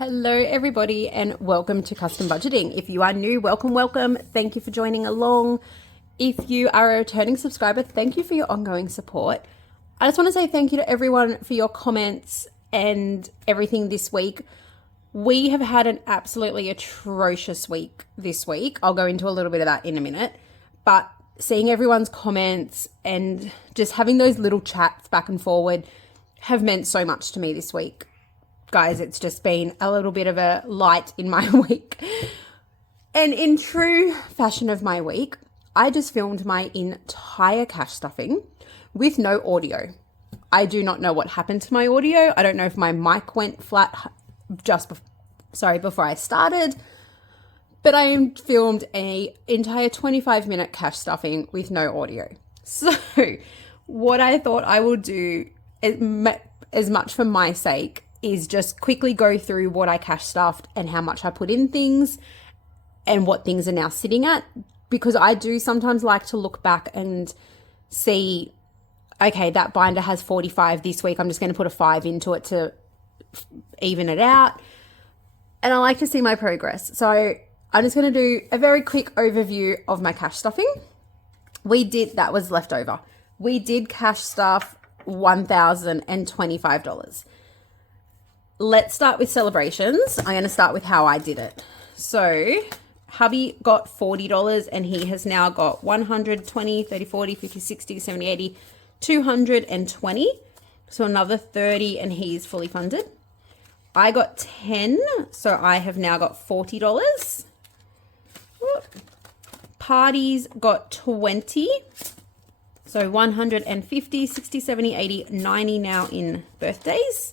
Hello everybody and welcome to Custom Budgeting. If you are new, welcome. Thank you for joining along. If you are a returning subscriber, thank you for your ongoing support. I just want to say thank you to everyone for your comments and everything this week. We have had an absolutely atrocious week this week. I'll go into a little bit of that in a minute, but seeing everyone's comments and just having those little chats back and forward have meant so much to me this week. Guys, it's just been a little bit of a light in my week. And in true fashion of my week, I just filmed my entire cash stuffing with no audio. I do not know what happened to my audio. I don't know if my mic went flat before I started, but I filmed an entire 25-minute cash stuffing with no audio. So what I thought I will do, as much for my sake, is just quickly go through what I cash stuffed and how much I put in things and what things are now sitting at, because I do sometimes like to look back and see, okay, that binder has 45 this week. I'm just going to put a 5 into it to even it out. And I like to see my progress. So I'm just going to do a very quick overview of my cash stuffing. That was leftover. We did cash stuff $1,025. Let's start with celebrations. I'm going to start with how I did it. So hubby got $40 and he has now got 120, 30, 40, 50, 60, 70, 80, 220. So another 30 and he's fully funded. I got 10, so I have now got $40. Parties got 20. So 150, 60, 70, 80, 90 now in birthdays.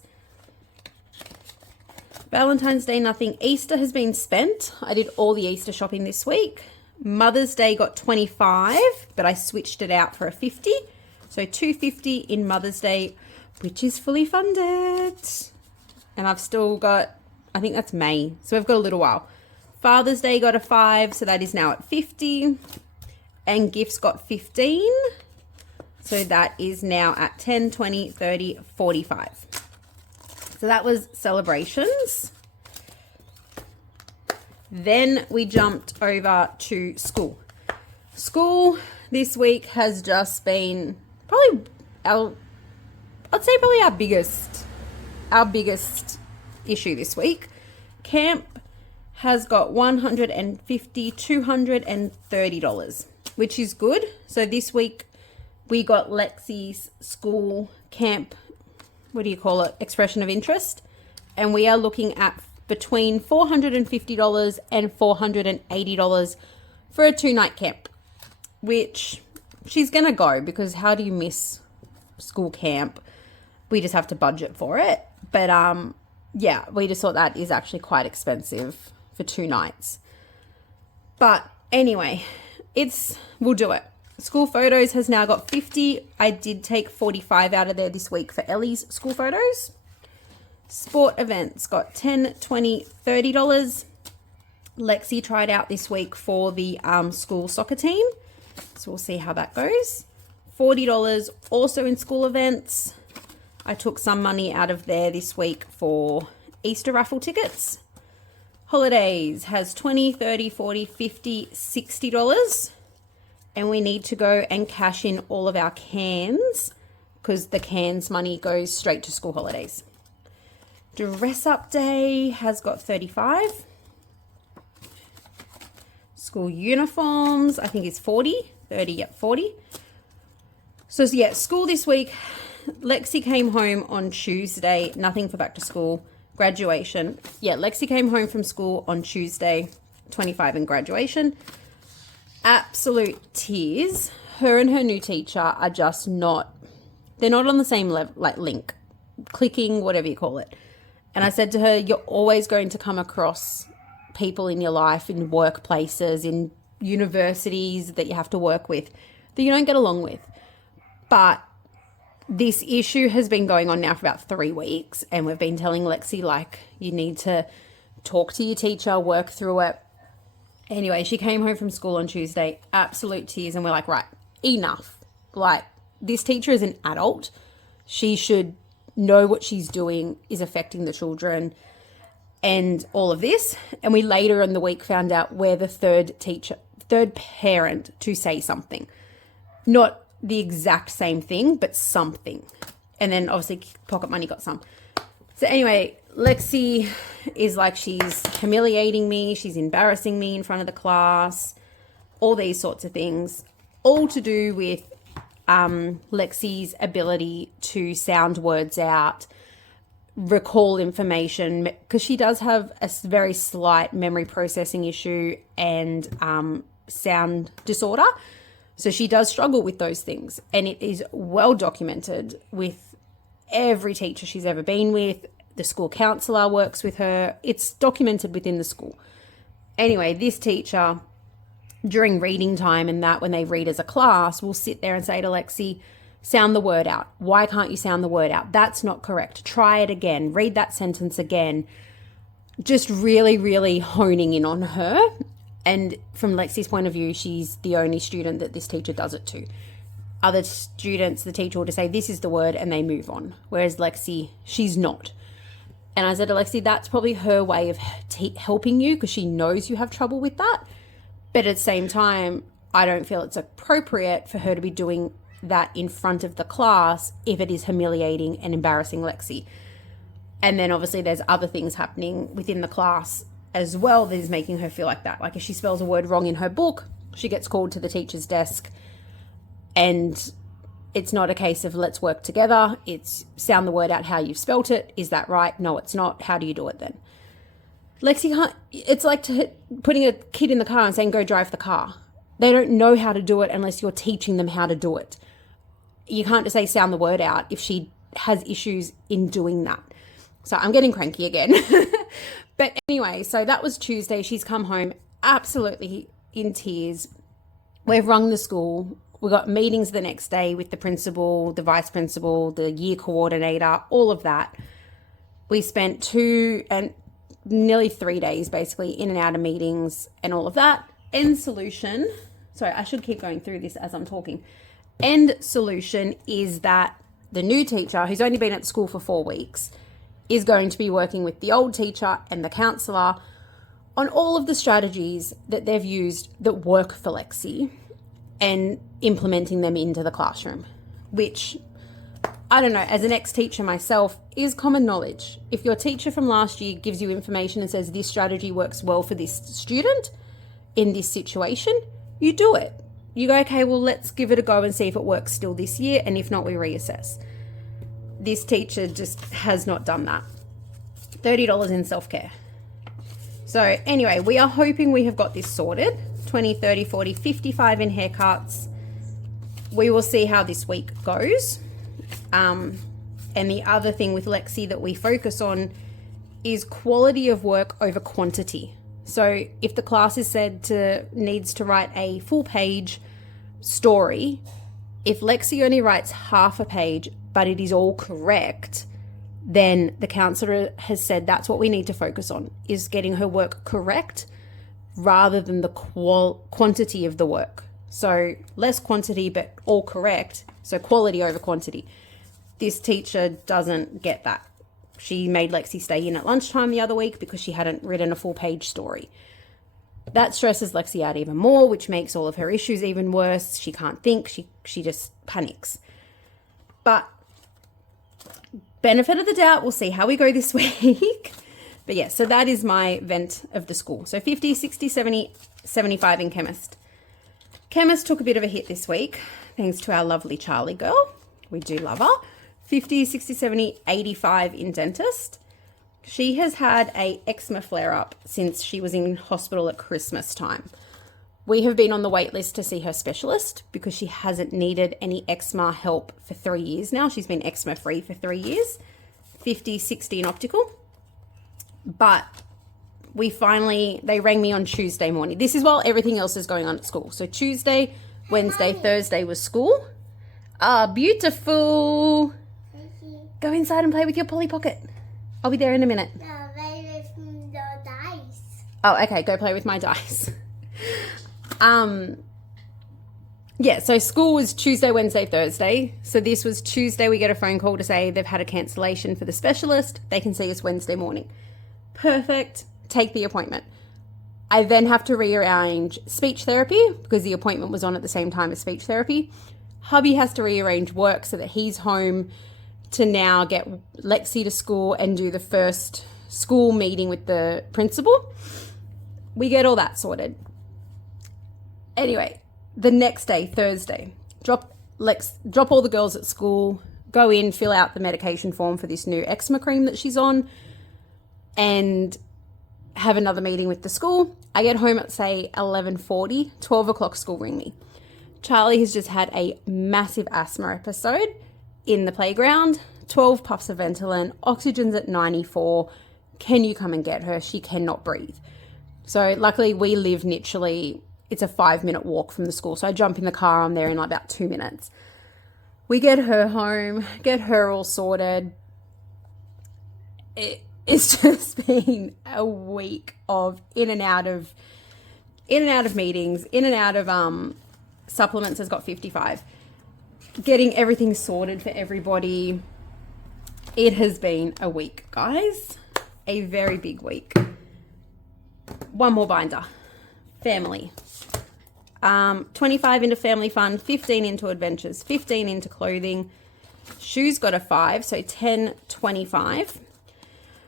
Valentine's Day, nothing. Easter has been spent. I did all the Easter shopping this week. Mother's Day got 25, but I switched it out for a 50. So 250 in Mother's Day, which is fully funded. And I've still got, I think that's May. So we've got a little while. Father's Day got a 5, so that is now at 50. And gifts got 15. So that is now at 10, 20, 30, 45. So that was celebrations. Then we jumped over to school. School this week has just been probably our biggest issue this week. Camp has got $150, $230, which is good. So this week we got Lexi's school camp, expression of interest. And we are looking at between $450 and $480 for a 2-night camp, which she's going to go because how do you miss school camp? We just have to budget for it. But yeah, we just thought that is actually quite expensive for 2 nights. But anyway, we'll do it. School photos has now got 50. I did take 45 out of there this week for Ellie's school photos. Sport events got $10, $20, $30. Lexi tried out this week for the school soccer team. So we'll see how that goes. $40 also in school events. I took some money out of there this week for Easter raffle tickets. Holidays has $20, $30, $40, $50, $60. And we need to go and cash in all of our cans because the cans money goes straight to school holidays. Dress up day has got 35. School uniforms, I think is 40. 30, yep, 40. So yeah, school this week. Lexi came home on Tuesday. Nothing for back to school. Graduation. Yeah, Lexi came home from school on Tuesday. 25 in graduation. Absolute tears. Her and her new teacher are just they're not on the same level, like link, clicking, whatever you call it. And I said to her, you're always going to come across people in your life, in workplaces, in universities that you have to work with that you don't get along with. But this issue has been going on now for about 3 weeks. And we've been telling Lexi, you need to talk to your teacher, work through it. Anyway, she came home from school on Tuesday, absolute tears, and we're like, right, enough. This teacher is an adult. She should know what she's doing is affecting the children. and all of this. And we later in the week found out we're the third parent to say something. Not the exact same thing, but something. And then obviously Pocket Money got some. So anyway, Lexi is like, she's humiliating me. She's embarrassing me in front of the class. All these sorts of things. All to do with Lexi's ability to sound words out, recall information, because she does have a very slight memory processing issue and sound disorder. So she does struggle with those things, and it is well documented with every teacher she's ever been with. The school counsellor works with her. It's documented within the school. Anyway, this teacher, during reading time and that, when they read as a class, will sit there and say to Lexi, sound the word out. Why can't you sound the word out? That's not correct. Try it again. Read that sentence again. Just really, really honing in on her. And from Lexi's point of view, she's the only student that this teacher does it to. Other students, the teacher will just say, this is the word, and they move on. Whereas Lexi, she's not. And I said to Lexi, that's probably her way of helping you, because she knows you have trouble with that. But at the same time, I don't feel it's appropriate for her to be doing that in front of the class if it is humiliating and embarrassing Lexi. And then obviously there's other things happening within the class as well that is making her feel like that. Like if she spells a word wrong in her book, she gets called to the teacher's desk, and it's not a case of let's work together. It's sound the word out how you've spelt it. Is that right? No, it's not. How do you do it then? Lexi can't, it's like putting a kid in the car and saying, go drive the car. They don't know how to do it unless you're teaching them how to do it. You can't just say sound the word out if she has issues in doing that. So I'm getting cranky again. But anyway, so that was Tuesday. She's come home absolutely in tears. We've rung the school. We got meetings the next day with the principal, the vice principal, the year coordinator, all of that. We spent 2 and nearly 3 days basically in and out of meetings and all of that. End solution. Sorry, I should keep going through this as I'm talking. End solution is that the new teacher, who's only been at the school for 4 weeks, is going to be working with the old teacher and the counsellor on all of the strategies that they've used that work for Lexi and implementing them into the classroom, which, I don't know, as an ex-teacher myself, is common knowledge. If your teacher from last year gives you information and says this strategy works well for this student in this situation, you do it. You go, okay, well, let's give it a go and see if it works still this year, and if not, we reassess. This teacher just has not done that. $30 in self-care. So anyway, we are hoping we have got this sorted. 20, 30, 40, 55 in haircuts. We will see how this week goes. And the other thing with Lexi that we focus on is quality of work over quantity. So if the class is needs to write a full page story, if Lexi only writes half a page, but it is all correct, then the counsellor has said that's what we need to focus on, is getting her work correct rather than the quantity of the work. So less quantity, but all correct. So quality over quantity. This teacher doesn't get that. She made Lexi stay in at lunchtime the other week because she hadn't written a full page story. That stresses Lexi out even more, which makes all of her issues even worse. She can't think. She just panics. But benefit of the doubt, we'll see how we go this week. But yeah, so that is my vent of the school. So 50, 60, 70, 75 in chemist. Chemist took a bit of a hit this week, thanks to our lovely Charlie girl. We do love her. 50, 60, 70, 85 in dentist. She has had a eczema flare-up since she was in hospital at Christmas time. We have been on the wait list to see her specialist because she hasn't needed any eczema help for 3 years now. She's been eczema-free for 3 years. 50, 60 in optical. But they rang me on Tuesday morning. This is while everything else is going on at school. So Tuesday, Wednesday, Thursday was school. Ah, beautiful. Go inside and play with your Polly Pocket. I'll be there in a minute. No, play with the dice. Oh, okay. Go play with my dice. Yeah, so school was Tuesday, Wednesday, Thursday. So this was Tuesday. We get a phone call to say they've had a cancellation for the specialist. They can see us Wednesday morning. Perfect. Take the appointment. I then have to rearrange speech therapy because the appointment was on at the same time as speech therapy. Hubby has to rearrange work so that he's home to now get Lexi to school and do the first school meeting with the principal. We get all that sorted. Anyway, the next day, Thursday, drop all the girls at school, go in, fill out the medication form for this new eczema cream that she's on, and have another meeting with the school. I get home at, say, 11:40, 12 o'clock school ring me. Charlie has just had a massive asthma episode in the playground, 12 puffs of Ventolin, oxygen's at 94. Can you come and get her? She cannot breathe. So luckily we live literally, it's a 5-minute walk from the school. So I jump in the car, I'm there in like about 2 minutes. We get her home, get her all sorted. It's just been a week of in and out of meetings, in and out of supplements has got 55. Getting everything sorted for everybody. It has been a week, guys. A very big week. One more binder. Family. 25 into family fun, 15 into adventures, 15 into clothing. Shoes got a 5, so 10, 25.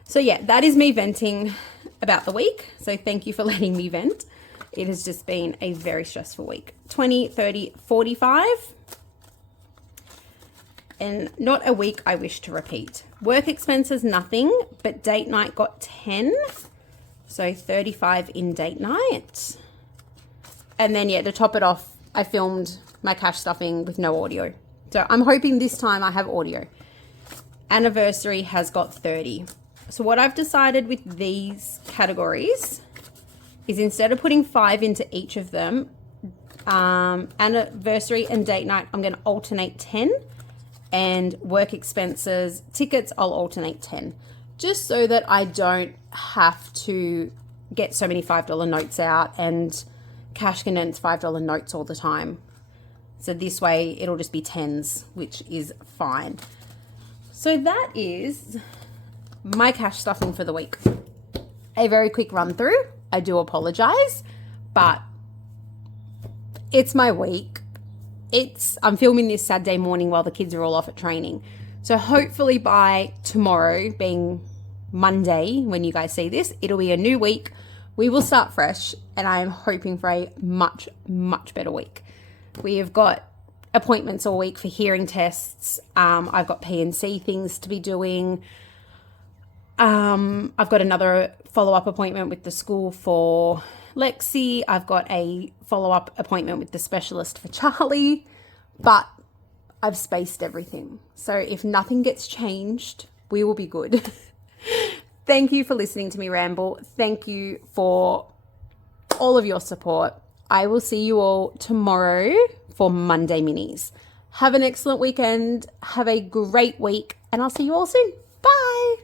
So yeah, that is me venting about the week. So thank you for letting me vent. It has just been a very stressful week. 20, 30, 45. And not a week I wish to repeat. Work expenses, nothing, but date night got 10. So 35 in date night. And then, yeah, to top it off, I filmed my cash stuffing with no audio. So I'm hoping this time I have audio. Anniversary has got 30. So what I've decided with these categories is instead of putting 5 into each of them, anniversary and date night, I'm going to alternate 10. And work expenses, tickets, I'll alternate 10. Just so that I don't have to get so many $5 notes out and cash condense $5 notes all the time. So this way it'll just be 10s, which is fine. So that is my cash stuffing for the week. A very quick run through. I do apologize, but it's my week. I'm filming this Saturday morning while the kids are all off at training. So hopefully by tomorrow, being Monday, when you guys see this, it'll be a new week. We will start fresh, and I am hoping for a much, much better week. We have got appointments all week for hearing tests. I've got P&C things to be doing. I've got another follow-up appointment with the school for Lexi. I've got a follow-up appointment with the specialist for Charlie, but I've spaced everything. So if nothing gets changed, we will be good. Thank you for listening to me ramble. Thank you for all of your support. I will see you all tomorrow for Monday Minis. Have an excellent weekend. Have a great week, and I'll see you all soon. Bye.